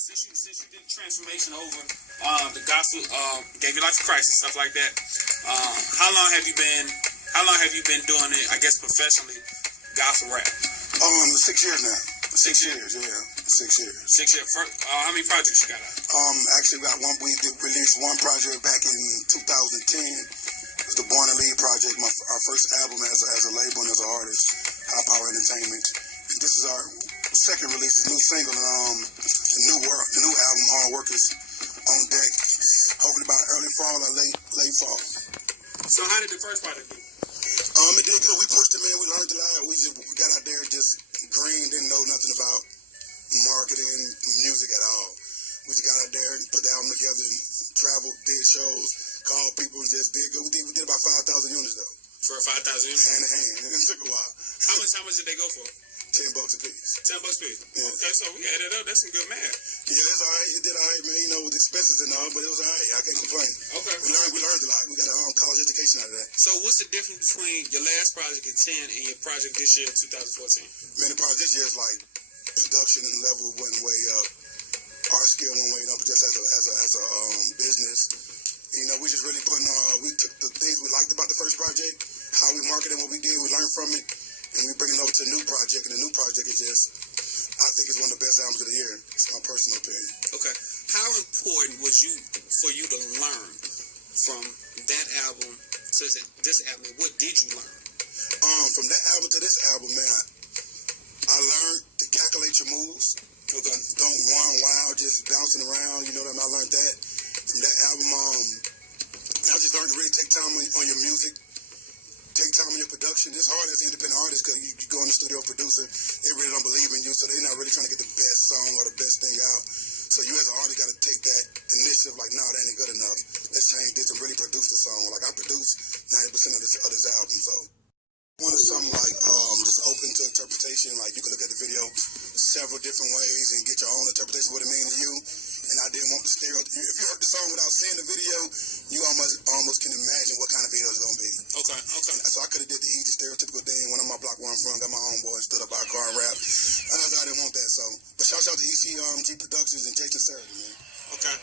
since you did the transformation over the gospel, gave your life to Christ and stuff like that. How long have you been doing it? I guess professionally, gospel rap. 6 years now. 6 years, yeah. 6 years. 6 years. How many projects you got out? Actually, we did release one project back in 2010. It was the Born to Lead project, our first album as a label and as an artist, High Power Entertainment. And this is our second release, this new single, the new album, Hard Workers, on deck. Hopefully by early fall or late fall. So how did the first project do? It did good. We pushed it, man. We learned a lot. We got out there just green, didn't know nothing about marketing, music at all. We just got out there and put the album together and traveled, did shows, called people and just did good. We did about 5,000 units though. For 5,000 units? Hand in hand. It took a while. How much did they go for? $10 a piece. $10 a piece. Yeah. Okay, so we added up. That's some good math. Yeah, it's all right. It did all right, man. You know, with the expenses and all, but it was all right. I can't complain. Okay. We learned a lot. We got a college education out of that. So what's the difference between your last project in 10 and your project this year in 2014? Man, the project this year is like production and level went way up. Our skill went way up just as a business. You know, we just really we took the things we liked about the first project, how we marketed what we did, we learned from it. And we bring it over to a new project, and the new project is just, I think it's one of the best albums of the year. It's my personal opinion. Okay. How important was for you to learn from that album to this album? What did you learn? From that album to this album, man, I learned to calculate your moves. Okay. Don't run wild, just bouncing around. You know what I mean? I learned that from that album. I just learned to really take time on your music. Take time in your production. It's hard as an independent artist because you go in the studio producer, they really don't believe in you, so they're not really trying to get the best song or the best thing out. So you as an artist got to take that initiative, like, no, that ain't good enough. Let's change this and really produce the song. Like, I produced 90% of this album, so I wanted something like just open to interpretation. Like, you can look at the video several different ways and get your own interpretation of what it means to you. And I didn't want the stereotype. If you heard the song without seeing the video, you almost can imagine what kind of video it's gonna be. Okay. So I could have did the easy stereotypical thing. Went on my block where I'm from, got my homeboy, stood up by a car and rap. I didn't want that. So, but shout out to ECG Productions and Jason Sarity, man. Okay.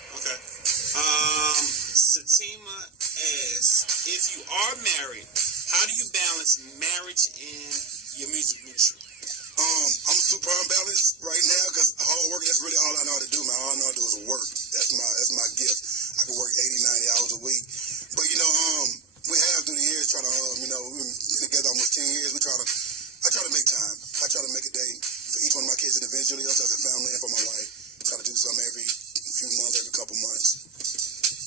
Satima asks, if you are married, how do you balance marriage and your music ministry? I'm super unbalanced right now because hard work, that's really all I know how to do, man. All I know how to do is work. That's my gift. I can work 80, 90 hours a week. But, you know, we have through the years try to, we've been together almost 10 years. I try to make time. I try to make a day for each one of my kids individually, also as a family and for my wife. Try to do something every few months, every couple months.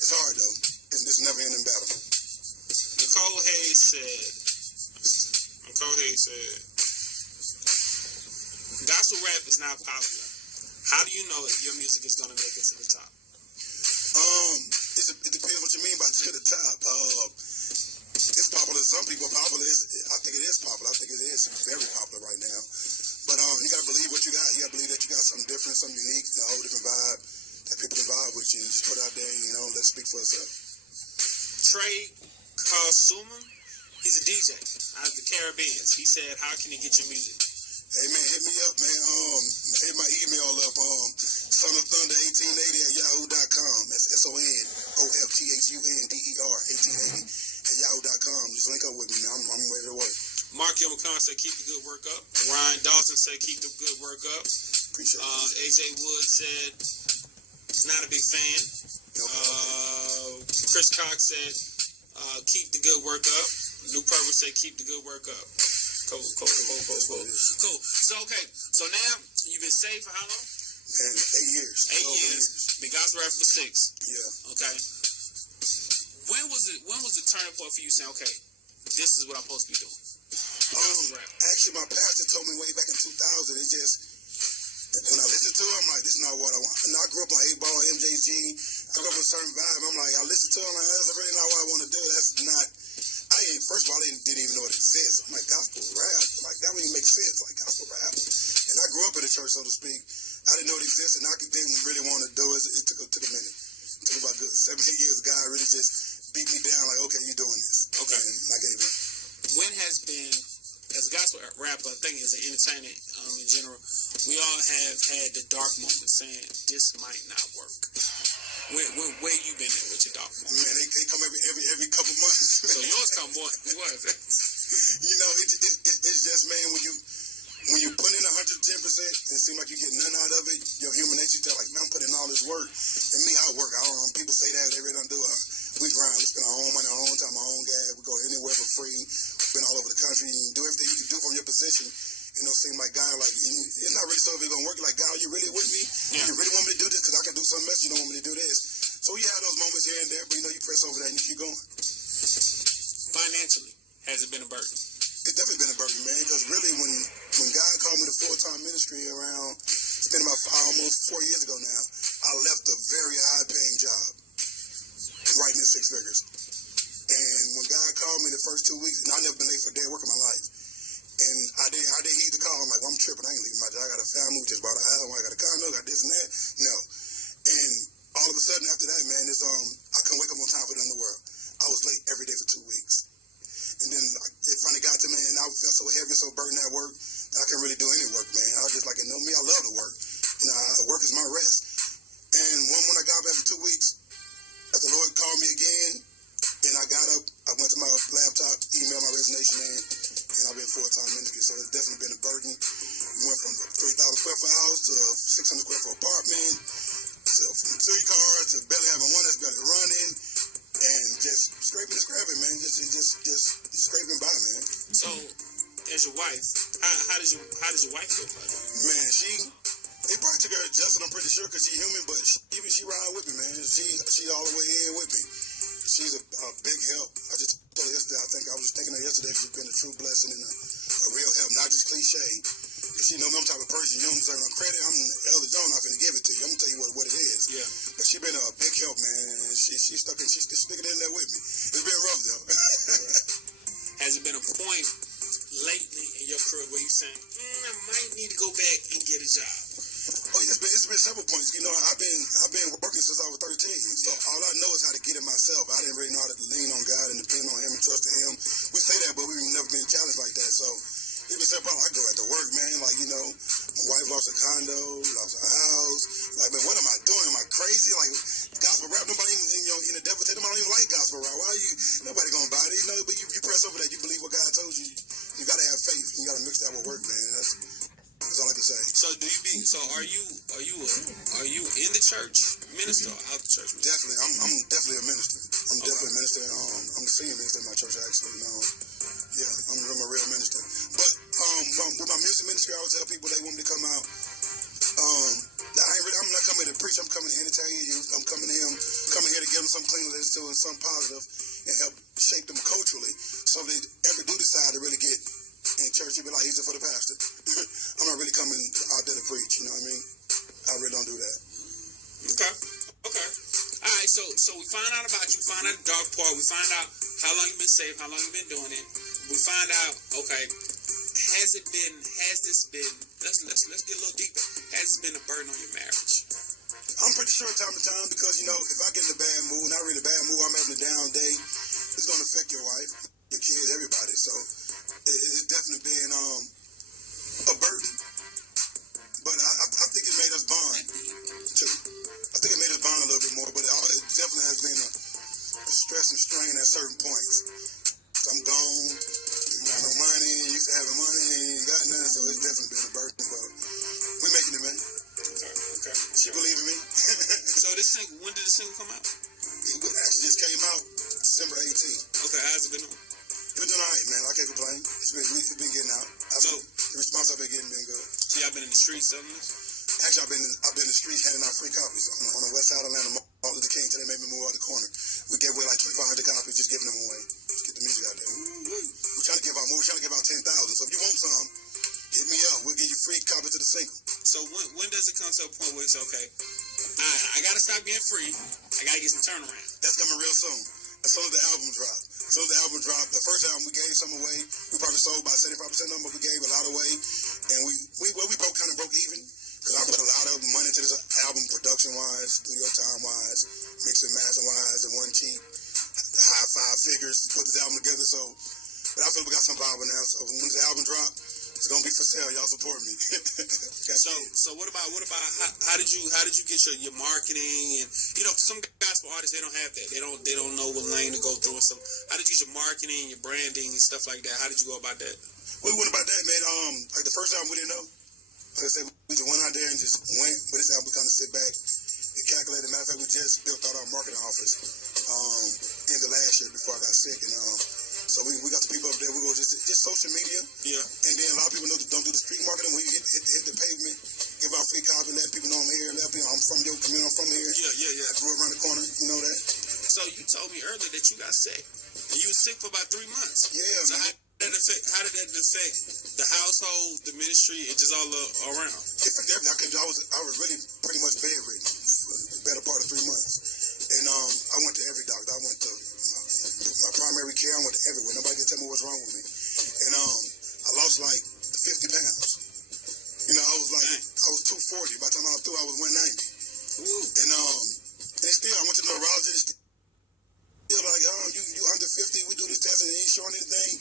It's hard, though. It's never ending battle. Nicole Hayes said, gospel rap is not popular. How do you know if your music is going to make it to the top? It depends what you mean by to the top. It's popular. Some people are popular. I think it is popular. I think it is very popular right now. But you got to believe what you got. You got to believe that you got something different, something unique, a whole different vibe that people can vibe with you. Just put it out there, let it speak for itself. Trey Kasuma, he's a DJ out of the Caribbean. He said, how can he get your music? Hey, man, hit me up, man. Hit my email up, sonofthunder1880@yahoo.com. That's SONOFTHUNDER1880@yahoo.com. Just link up with me, man. I'm ready to work. Mark Yomacon said, keep the good work up. Ryan Dawson said, keep the good work up. Appreciate it. AJ Wood said, he's not a big fan. Chris Cox said, keep the good work up. New Purpose said, keep the good work up. Cool. So, okay. So now, you've been saved for how long? Man, 8 years. 8 years. Been gospel rap for 6. Yeah. Okay. When was the turning point for you saying, okay, this is what I'm supposed to be doing? Actually, my pastor told me way back in 2000. It just, when I listened to it, I'm like, this is not what I want. And I grew up on 8 Ball, MJG. I grew up with a certain vibe. I'm like, I listened to it, I'm like, that's really not what I want to do. That's not, first of all, I didn't even know it exists. I'm like, gospel rap? Like, that don't even make sense, like gospel rap. And I grew up in the church, so to speak. I didn't know it existed, and I didn't really want to do it. It took a minute. It took about good 17 years. God really just beat me down, like, okay, you're doing this. Okay. And I gave in. When has been, as a gospel rapper, I think as an entertainer, in general, we all have had the dark moments saying this might not work. Where you been at with your dark moments? Man, they come every couple months. So yours come more. What is it? You know, it's just, man, when you put in 110% and it seems like you get none out of it, your human nature tell like, man, I'm putting in all this work. And me, I work. I don't know, people say that, they really don't do it. We grind. We spend our own money, our own time, our own gas. We go anywhere for free. Been all over the country. You do everything you can do from your position. You know, seem like God, like, it's not really so if it's going to work. Like, God, you really with me? Yeah. You really want me to do this? Because I can do something else. You don't want me to do this. So you have those moments here and there, but you know, you press over that and you keep going. Financially, has it been a burden? It's definitely been a burden, man, because really when God called me to full-time ministry around, it's been about almost 4 years ago now, I left a very high-paying job, right in the six figures. And when God called me the first 2 weeks, and I've never been late for a day of work in my life, and I didn't heed the call. I'm like, well, I'm tripping. I ain't leaving my job. I got a family. We just bought a house. I got a condo. Got this and that. No. And all of a sudden after that, man, I couldn't wake up on time for it in the world. I was late every day for 2 weeks. And then it finally got to me, and I felt so heavy, so burdened at work that I couldn't really do any work, man. I was just like, you know me, I love to work. You know, work is my rest. And when I got back for 2 weeks, after the Lord called me again, and I got up, I went to my laptop, emailed my resignation in, and I've been full-time ministry, so it's definitely been a burden. We went from a 3,000 square foot house to a 600 square foot apartment, so from 3 cars to barely having one that's barely running, and just scraping and scrapping, man. Just scraping by, man. So, as your wife, how does your wife feel about it? Man, they probably took her adjusted, I'm pretty sure, because she's human, but she ride with me, man. She all the way in with me. She's a big help. I just told her yesterday, I was just thinking of yesterday, she's been a true blessing and a real help, not just cliche. Because she know me, I'm the type of person, you don't deserve no credit. I'm Elder John, I'm finna give it to you. I'm gonna tell you what it is. Yeah. But she been a big help, man. She's sticking in there with me. It's been rough, though. Has it been a point lately in your career where you saying, I might need to go back and get a job? Oh, yeah, it's been several points. You know, I've been working since I was 13. So all I know is how to get it myself. I didn't really know how to lean on God and depend on Him and trust in Him. We say that, but we've never been challenged like that. So even said, bro, I go at the work, man. Like, you know, my wife lost a condo, lost a house. Like, man, what am I doing? Am I crazy? Like, gospel rap, nobody even, you know, in the devil tell them I don't even like gospel rap. Why are you, nobody gonna buy it, you know? But you press over that, you believe what God told you. You gotta have faith. You gotta mix that with work, man. That's all I can say. So are you in the church minister or out the church minister? Definitely. I'm definitely a minister. I'm definitely a minister. I'm the senior minister in my church, actually. Yeah, I'm a real minister. But with my music ministry, I always tell people they want me to come out. I'm not coming to preach. I'm coming here to entertain you. I'm coming here to give them some clean to listen to and some positive and help shape them culturally. So if they ever do decide to really get in church, it'd be like easy for the pastor. I'm not really coming out there to preach. You know what I mean? I really don't do that. Okay. All right. So we find out about you. Find out the dark part. We find out how long you've been saved. How long you've been doing it. We find out. Okay. Has this been? Let's get a little deeper. Has this been a burden on your marriage? I'm pretty sure time to time because, you know, if I get in a bad mood, not really a bad mood, I'm having a down day, it's going to affect your wife, your kids, everybody. So it's definitely been a burden. But I think it made us bond, too. I think it made us bond a little bit more, but it definitely has been a stress and strain at certain points. So I'm gone, you got no money, you used to having money, and you ain't got nothing, so it's definitely been a burden. But we're making it, man. Okay. She believe in me. So this single, when did the single come out? It actually just came out December 18th. Okay, how's it been doing? It's been doing all right, man. I can't complain. It's been getting out. The response I've been getting been good. So y'all been in the streets selling this? Actually, I've been in the streets handing out free copies on the west side of Atlanta, Martin Luther King, till they made me move out the corner. We gave away like 2,500 copies, just giving them away. Just get the music out there. We're trying to give out more. We're trying to give out 10,000. So if you want some, hit me up. We'll give you free copies of the single. So when does it come to a point where it's okay? I gotta stop getting free. I gotta get some turnaround. That's coming real soon. As soon as the album drop. The first album we gave some away. We probably sold about 75% of them, but we gave a lot away. And we kind of broke even. Because I put a lot of money into this album, production-wise, studio time-wise, mixing, mastering-wise. It wasn't cheap. The high 5 figures to put this album together. So, but I feel we got some vibe now. So when this album drop, it's gonna be for sale. Y'all support me. So what about how did you get your marketing? And some gospel artists, they don't have that. They don't know what lane to go through. So how did you get your marketing, your branding, and stuff like that? How did you go about that? We went about that, man. Like the first album we didn't know. Like I said, we just went out there and just went. But this album we kind of sit back and calculated. Matter of fact, we just built out our marketing office in the last year before I got sick, and so we got the people up there. We go just social media. Yeah. And then a lot of people don't do the street marketing. We hit the pavement, give out free copy, let people know I'm here. Let people know I'm from your community. I'm from here. Yeah. I grew around the corner. You know that. So you told me earlier that you got sick, and you were sick for about 3 months. Yeah, so man. How did that affect the household, the ministry, and just all around? Definitely. I was really pretty much bedridden for the better part of 3 months, and I went to every doctor. I went to my primary care. I went to everywhere. Nobody could tell me what's wrong with me, and I lost like 50 pounds. I was 240. By the time I was through, I was 190. Ooh. And still, I went to the neurologist. Still like, you under 50. We do this test and it ain't showing anything.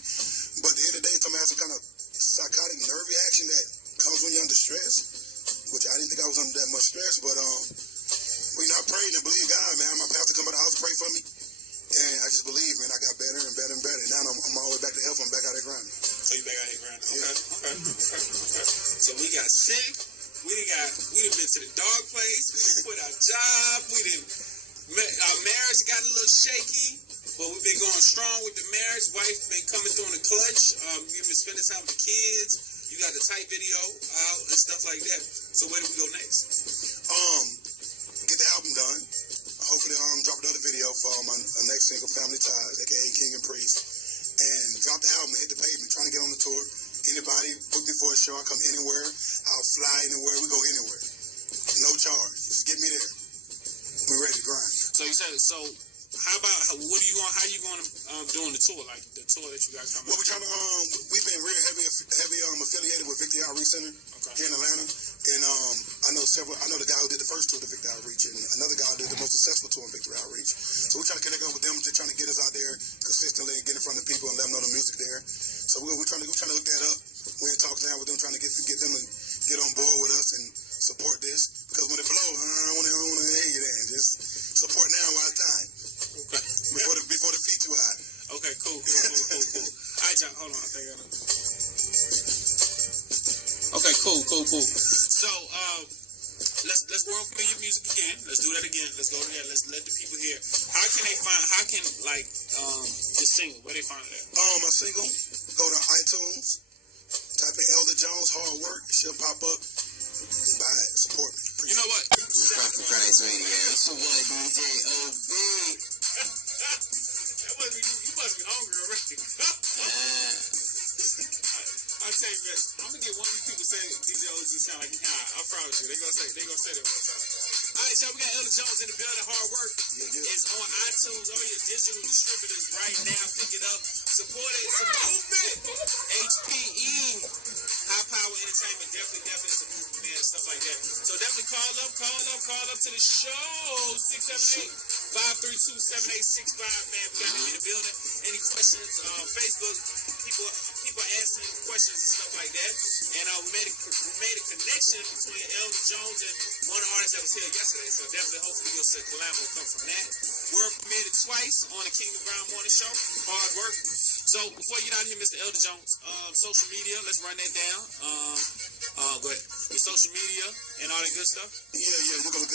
But at the end of the day, it told me I had some kind of psychotic nerve reaction that comes when you're under stress, which I didn't think I was under that much stress. But I prayed and believed God, man. My pastor come by the house and pray for me, and I just believed, man. I got better and better and better. And now I'm all the way back to health. I'm back out there grinding. So you back out here grinding? Yeah. Okay. So we got sick. We done been to the dog place. We done quit our job. Our marriage got a little shaky, but we've been going strong with the marriage. Wife been coming through in the clutch. You've been spending time with the kids. You got the tight video out and stuff like that. So where do we go next? Get the album done. Hopefully, drop another video for my next single, Family Ties, aka King and Priest, and drop the album and hit the pavement. Trying to get on the tour. Anybody book me for a show, I come anywhere. I'll fly anywhere. We go anywhere. No charge. Just get me there. We ready to grind. So you said How you going to doing the tour, like the tour that you got coming? Well, we've been real heavy affiliated with Victory Outreach Center here in Atlanta, and I know the guy who did the first tour to Victory Outreach, and another guy who did the most successful tour in Victory Outreach. So we're trying to connect up with them, just trying to get us out there consistently and get in front of people and let them know the music there. So we're trying to hook that up. We're in talks now with them, trying to get them to get on board with us and support this, because when it blows, I don't want to hear you then. Just support now while it's time. Okay. Before the feet too high. Okay, cool. All right, John, hold on. I think I know. Okay, cool. So, let's work with your music again. Let's do that again. Let's go ahead. Let's let the people hear. How can this single, where they find it at? My single, go to iTunes, type in Elder Jones, Hard Work, she'll pop up. Buy it, support me. You know what? Dr. Price Radio. It's your boy DJ OV. You must be hungry already. I tell you, man, I'm gonna get one of these people say DJ OG sound like I promise you. They gonna say that one time. All right, so we got Elder Jones in the building. Hard Work. Yeah. It's on iTunes, all your digital distributors right now. Pick it up. Support it. It's a movement. HPE, High Power Entertainment. Definitely is a movement, man. Stuff like that. So definitely call up to the show. 678-532-7865, man. We got him in the building. Any questions? Facebook, people asking questions and stuff like that. And we made a connection between Elder Jones and one of the artists that was here yesterday. So definitely, hopefully, you'll see a collab will come from that. We're premiered twice on the Kingdom Ground Morning Show. Hard Work. So before you get out of here, Mr. Elder Jones, social media, let's run that down. Go ahead. Your social media and all that good stuff. Yeah. Look up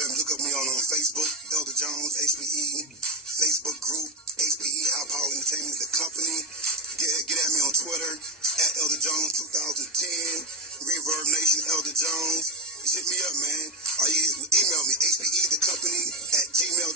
me on Facebook, Elder Jones, HPE, Facebook group, HPE, High Power Entertainment, the company. Get at me on Twitter, at Elder Jones 2010, Reverb Nation, Elder Jones. Hit me up, man. Or you email me, HPE, the company, at gmail.com.